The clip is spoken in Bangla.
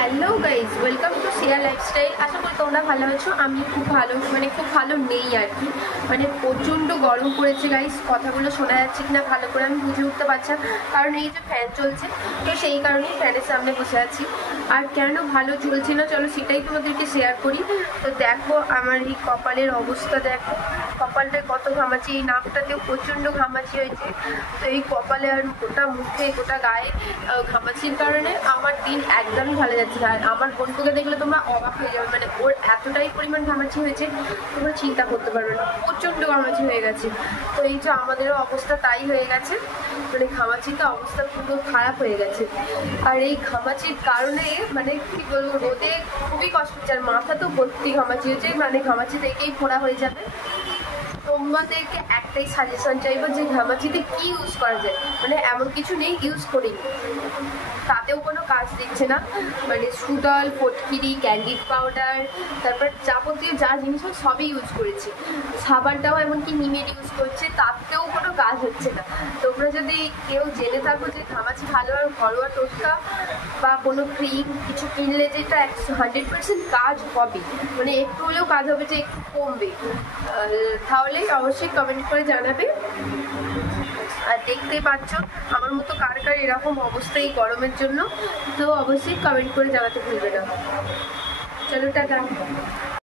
Hello guys, welcome to Siya lifestyle. আশা করি তোমরা ভালো আছো। আমি খুব ভালো, খুব ভালো নেই আর কি। প্রচণ্ড গরম পড়েছে গাইজ। কথাগুলো শোনা যাচ্ছে কিনা ভালো করে আমি বুঝে উঠতে পারছি না, কারণ এই যে ফ্যান চলছে, তো সেই কারণেই ফ্যানের সামনে বসে আছি। আর কেন ভালো চলছে না চলো সেটাই তোমাদেরকে শেয়ার করি। তো দেখো আমার এই কপালের অবস্থা, দেখো কপালটায় কত ঘামাচি, এই নাকটাতেও প্রচণ্ড ঘামাচি হয়েছে। তো এই কপালে আর গোটা মুখে গোটা গায়ে ঘামাচির কারণে আমার দিন একদমই ভালো যাচ্ছে না। আর আমার বোনকে দেখলে তোমরা অবাক হয়ে যাবে, ওর এতটাই পরিমাণ ঘামাচি হয়েছে তোমরা চিন্তা করতে পারবে না, প্রচণ্ড ঘামাচি হয়ে গেছে। তো এই যে আমাদেরও অবস্থা তাই হয়ে গেছে, ঘামাচিতে অবস্থা পুরো খারাপ হয়ে গেছে। আর এই ঘামাচির কারণে কি বলবো, রোদে খুবই কষ্ট হচ্ছে। আর মাথা তো ভর্তি ঘামাচি হয়েছে, ঘামাচি থেকেই ফোড়া হয়ে যাবে। তোমাদেরকে একটাই সাজেশন চাইবো যে ঘামাচিতে কি ইউজ করা যায়, এমন কিছু নেই ইউজ করিনি, তাতেও কোনো কাজ দিচ্ছে না। সুডল, ফটকিরি, ক্যান্ডিড পাউডার, তারপর যাবতীয় যা জিনিস হয় সবই ইউজ করেছি। সাবানটাও এমনকি নিমের ইউজ করছে, তাতেও কোনো কাজ হচ্ছে না। তোমরা যদি কেউ জেনে থাকো যে ঘামাচি ভালো আর ঘরোয়া টোটকা বা কোনো ক্রিম কিছু কিনলে যেটা 100% কাজ হবে, একটু হলেও কাজ হবে, যে একটু কমবে, তাহলে অবশ্যই কমেন্ট করে জানাবে। আর দেখতেই পাচ্ছ আমার মতো কার কার এরকম অবস্থা এই গরমের জন্য, তো অবশ্যই কমেন্ট করে জানাতে ভুলবে না। চলো টাটা।